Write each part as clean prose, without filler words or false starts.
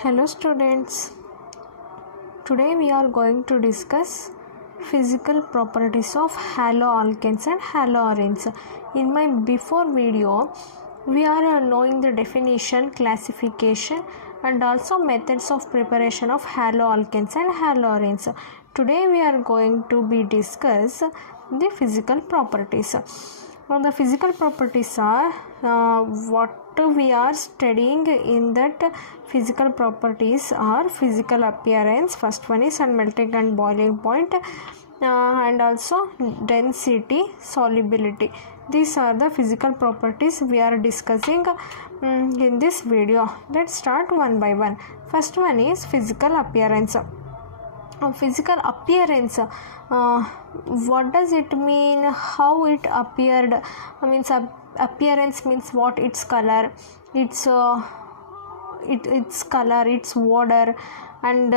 Hello students, today we are going to discuss physical properties of haloalkanes and haloarenes. In my before video, we are knowing the definition, classification and also methods of preparation of haloalkanes and haloarenes. Today we are going to be discuss the physical properties. Now the physical properties are what we are studying in that physical properties are physical appearance. First one is melting and boiling point and also density, solubility. These are the physical properties we are discussing in this video. Let's start one by one. First one is physical appearance. Physical appearance, what does it mean? How it appeared? Appearance means what? Its color, its color, its odor, and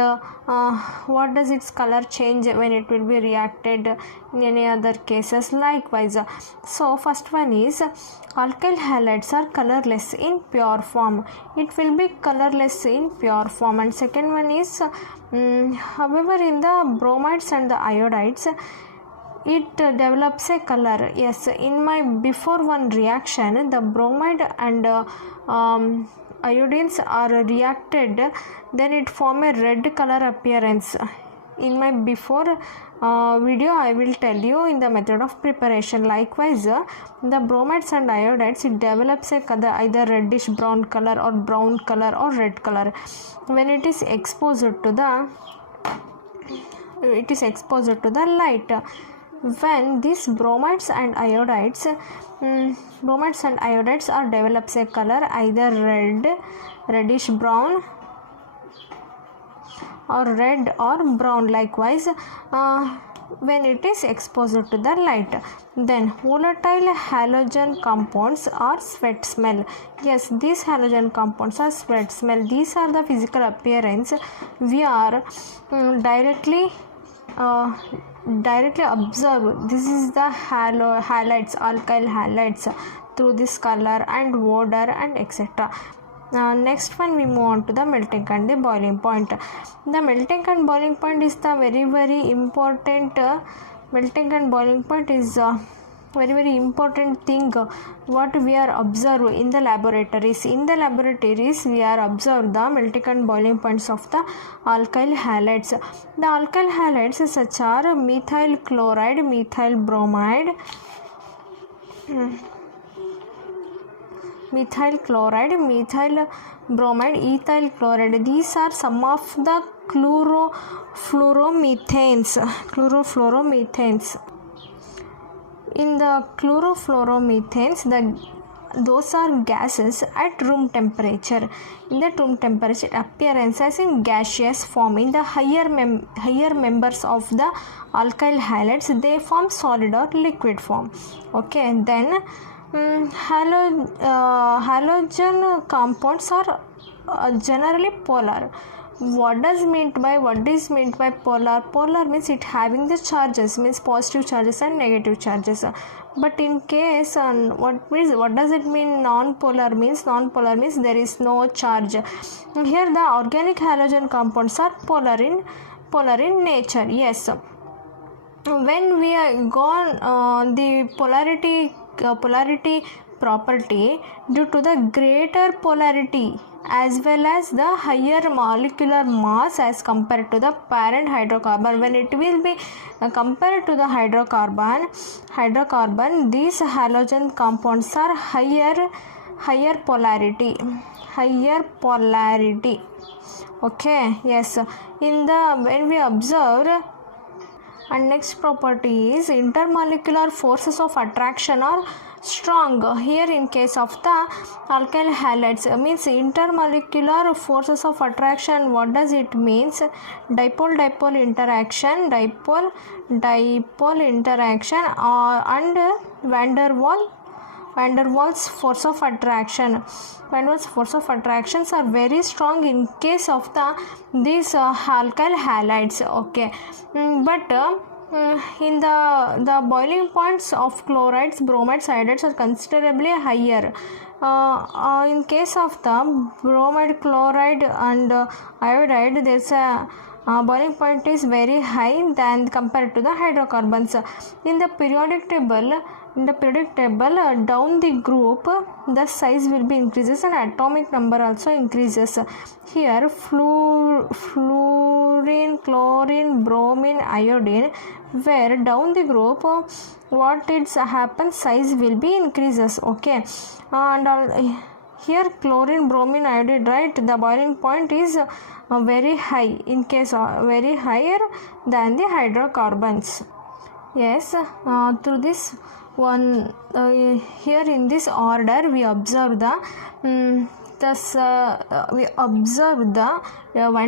what does its color change when it will be reacted in any other cases. Likewise, so first one is alkyl halides are colorless in pure form. It will be colorless in pure form. And second one is however in the bromides and the iodides it develops a color. Yes, in my before one reaction the bromide and iodines are reacted, then it form a red color appearance. In my before video I will tell you in the method of preparation. Likewise, the bromides and iodides it develops a color, either reddish brown color or brown color or red color when it is exposed to the light. When these bromides and iodides are develops a color either reddish brown or red or brown. Likewise, when it is exposed to the light, then volatile halogen compounds are sweat smell. Yes, these halogen compounds are sweat smell. These are the physical appearance we are directly observe. This is the halides, alkyl halides, through this color and odor and etc. Next one we move on to the melting and the boiling point. The melting and boiling point is the very important. Melting and boiling point is very important thing what we are observe in the laboratories. In the laboratories we are observe the melting and boiling points of the alkyl halides. The alkyl halides such are methyl chloride, methyl bromide, methyl chloride, methyl bromide, ethyl chloride. These are some of the chlorofluoromethanes. In the chlorofluoromethanes, those are gases at room temperature. In the room temperature appearance as in gaseous form. In the higher members of the alkyl halides they form solid or liquid form. Okay, then halogen compounds are generally polar. What is meant by polar? Polar means it having the charges, means positive charges and negative charges. But in case what does it mean? Non-polar means there is no charge. Here the organic halogen compounds are polar in nature. Yes, when we are gone the polarity property due to the greater polarity as well as the higher molecular mass as compared to the parent hydrocarbon. When it will be compared to the hydrocarbon, these halogen compounds are higher polarity. Okay, yes, when we observe. And next property is intermolecular forces of attraction are strong. Here in case of the alkyl halides means intermolecular forces of attraction. What does it means? Dipole interaction and van der Waals force of attraction. Van der Waals force of attractions are very strong in case of these alkyl halides. Okay, but in the boiling points of chlorides, bromides, iodides are considerably higher. In case of the bromide, chloride and iodide, there's a boiling point is very high than compared to the hydrocarbons. In the periodic table, down the group, the size will be increases and atomic number also increases. Here fluorine, chlorine, bromine, iodine, where down the group what it's happens, size will be increases. Okay, and here chlorine, bromine, iodide, right, the boiling point is very high, in case very higher than the hydrocarbons. Yes, through this one, here in this order we observe the van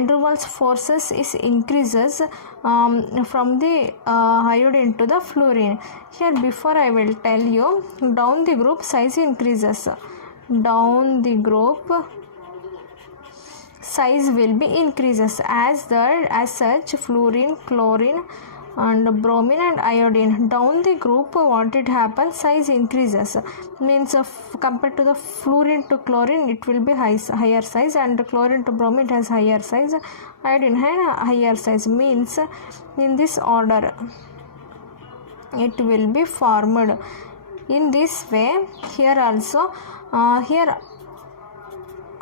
der Waals forces is increases from the iodine to the fluorine. Here before I will tell you, down the group size increases, down the group size will be increases as such fluorine, chlorine and bromine and iodine, down the group what it happens, size increases, means compared to the fluorine to chlorine it will be higher size, and chlorine to bromine has higher size, iodine has higher size, means in this order it will be formed. In this way, here also here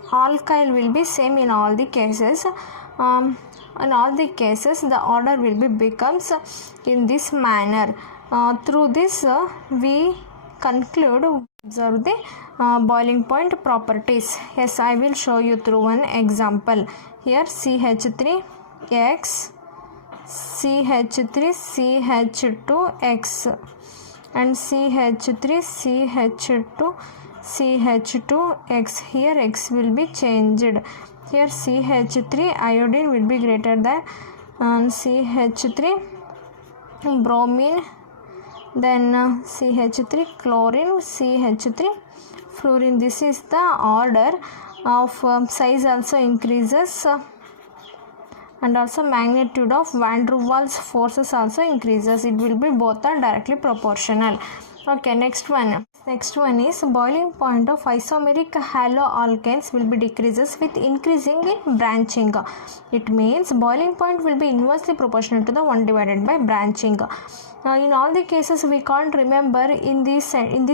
alkyl will be same in all the cases. In all the cases the order will be becomes in this manner. Through this we conclude, observe the boiling point properties. Yes, I will show you through one example. Here CH3X, CH3CH2X and CH3CH2CH2X. Here X will be changed. Here CH3 iodine will be greater than CH3 bromine, then CH3 chlorine, CH3 fluorine. This is the order of size also increases, and also magnitude of van der Waals forces also increases. It will be both are directly proportional. Okay, next one is boiling point of isomeric haloalkanes will be decreases with increasing in branching. It means boiling point will be inversely proportional to the 1 divided by branching. In all the cases we can't remember in this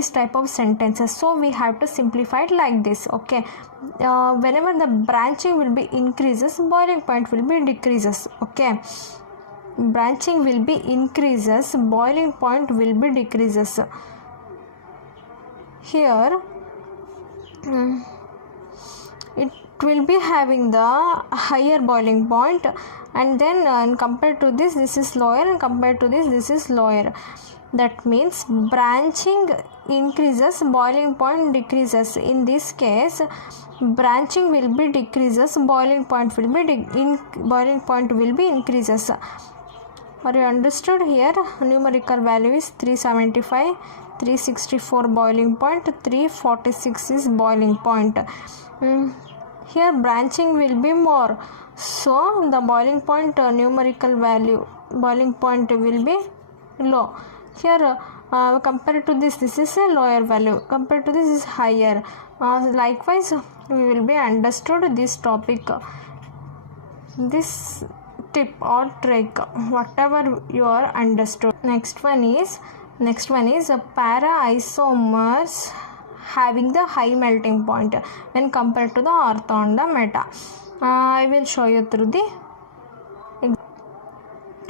type of sentences, so we have to simplify it like this. Okay, whenever the branching will be increases, boiling point will be decreases. Okay, branching will be increases, boiling point will be decreases. Here it will be having the higher boiling point, and then compared to this is lower, and compared to this is lower. That means branching increases, boiling point decreases. In this case branching will be decreases, boiling point will be increases. Are you understood? Here numerical value is 375, 364 boiling point, 346 is boiling point. Here branching will be more, so the boiling point numerical value, boiling point will be low. Here compared to this is a lower value, compared to this is higher. Likewise we will be understood this topic, this tip or trick, whatever you are understood. Next one is para isomers having the high melting point when compared to the ortho and the meta. I will show you through the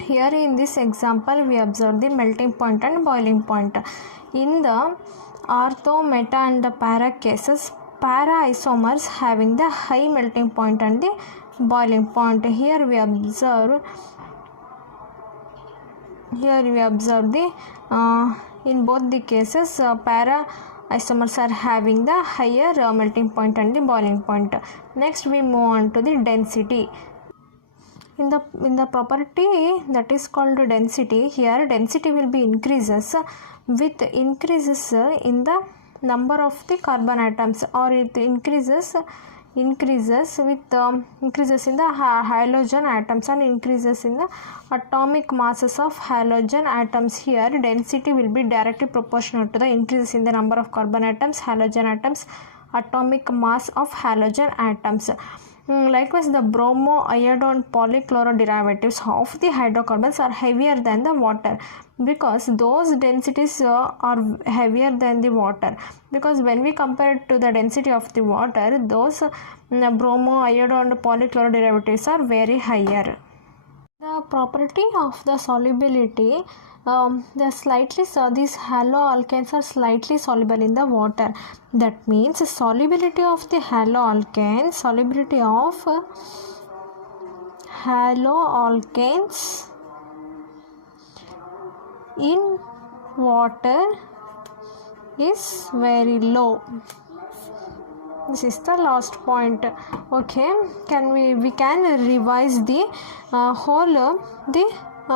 here in this example we observe the melting point and boiling point. In the ortho, meta and the para cases, para isomers having the high melting point and the boiling point. Here we observe the in both the cases para isomers are having the higher melting point and the boiling point. Next we move on to the density. In the property that is called density, here density will be increases with increases in the number of the carbon atoms, or it increases with increases in the halogen atoms and increases in the atomic masses of halogen atoms. Here density will be directly proportional to the increase in the number of carbon atoms, halogen atoms atomic mass of halogen atoms. Likewise, the bromo, iodine, polychloro derivatives of the hydrocarbons are heavier than the water, because those densities are heavier than the water, because when we compare it to the density of the water, those bromo, iodine, polychloro derivatives are very higher. The property of the solubility, these haloalkanes are slightly soluble in the water. That means solubility of the haloalkanes in water is very low. This is the last point. Okay, we can revise the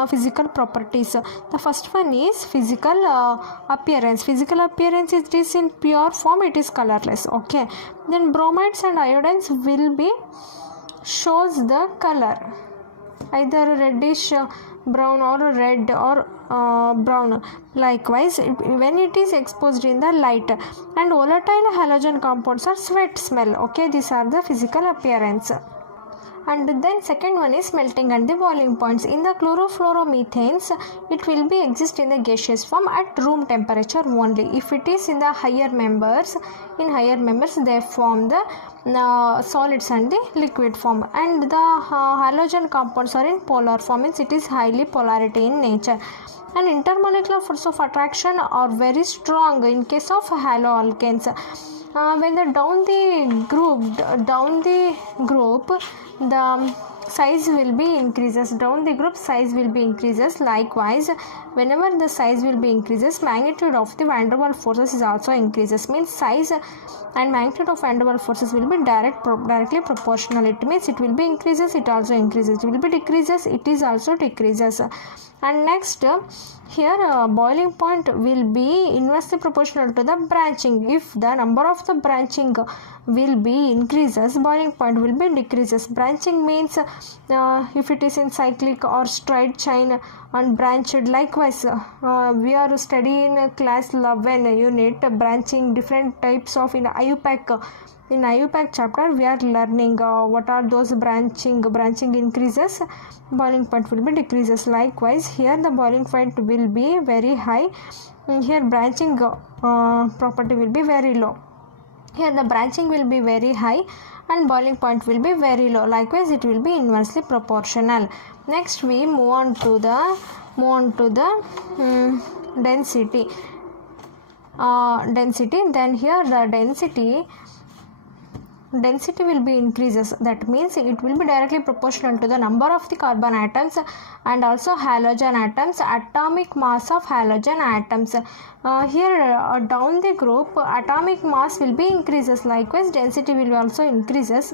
physical properties. The first one is physical appearance. Physical appearance is in pure form, it is colorless. Okay, then bromides and iodines will be shows the color, either reddish brown or red or brown. Likewise, when it is exposed in the light, and volatile halogen compounds are sweat smell. Okay, these are the physical appearance. And then second one is melting and the boiling points. In the chlorofluoromethanes, it will be exist in the gaseous form at room temperature only. If it is in the higher members, they form the solids and the liquid form. And the halogen compounds are in polar form, means it is highly polarity in nature. And intermolecular force of attraction are very strong in case of haloalkanes. When down the group, the size will be increases. Down the group, size will be increases. Likewise, whenever the size will be increases, magnitude of the van der Waals forces is also increases. Means size and magnitude of van der Waals forces will be directly proportional. It means it will be increases, it also increases. It will be decreases, it is also decreases. And next, here boiling point will be inversely proportional to the branching. If the number of the branching will be increases, boiling point will be decreases. Branching means if it is in cyclic or straight chain and branched. Likewise, we are studying class 11 unit branching, different types of in IUPAC. In IUPAC chapter, we are learning what are those branching increases, boiling point will be decreases. Likewise, here the boiling point will be very high, here branching property will be very low. Here the branching will be very high and boiling point will be very low. Likewise, it will be inversely proportional. Next, we move on to the density. Then here the density will be increases. That means it will be directly proportional to the number of the carbon atoms and also halogen atoms, atomic mass of halogen atoms. Here down the group, atomic mass will be increases. Likewise, density will also increases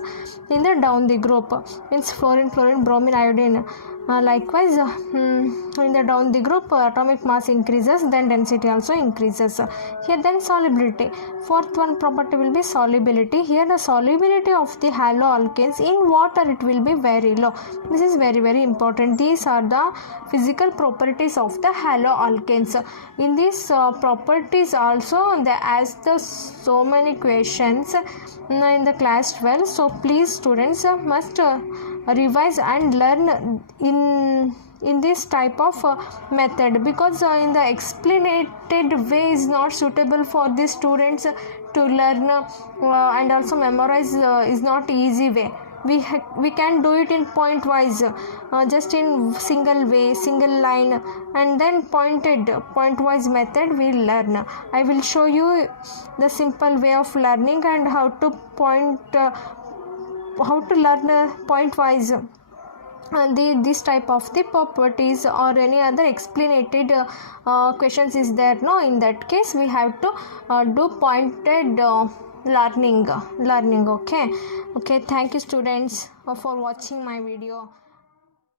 in the down the group, means fluorine, bromine, iodine. Likewise, in the down the group, atomic mass increases, then density also increases. Here then solubility. Fourth one property will be solubility. Here the solubility of the haloalkanes in water, it will be very low. This is very, very important. These are the physical properties of the haloalkanes. In these properties also, they ask the so many questions in the class 12. So please students must revise and learn in this type of method, because in the explained way is not suitable for the students to learn and also memorize is not easy way. We can do it in point wise, just in single way, single line, and then point wise method we learn. I will show you the simple way of learning and how to learn point wise this type of the properties or any other explained questions is there. No, in that case we have to do pointed learning. Okay, thank you students for watching my video.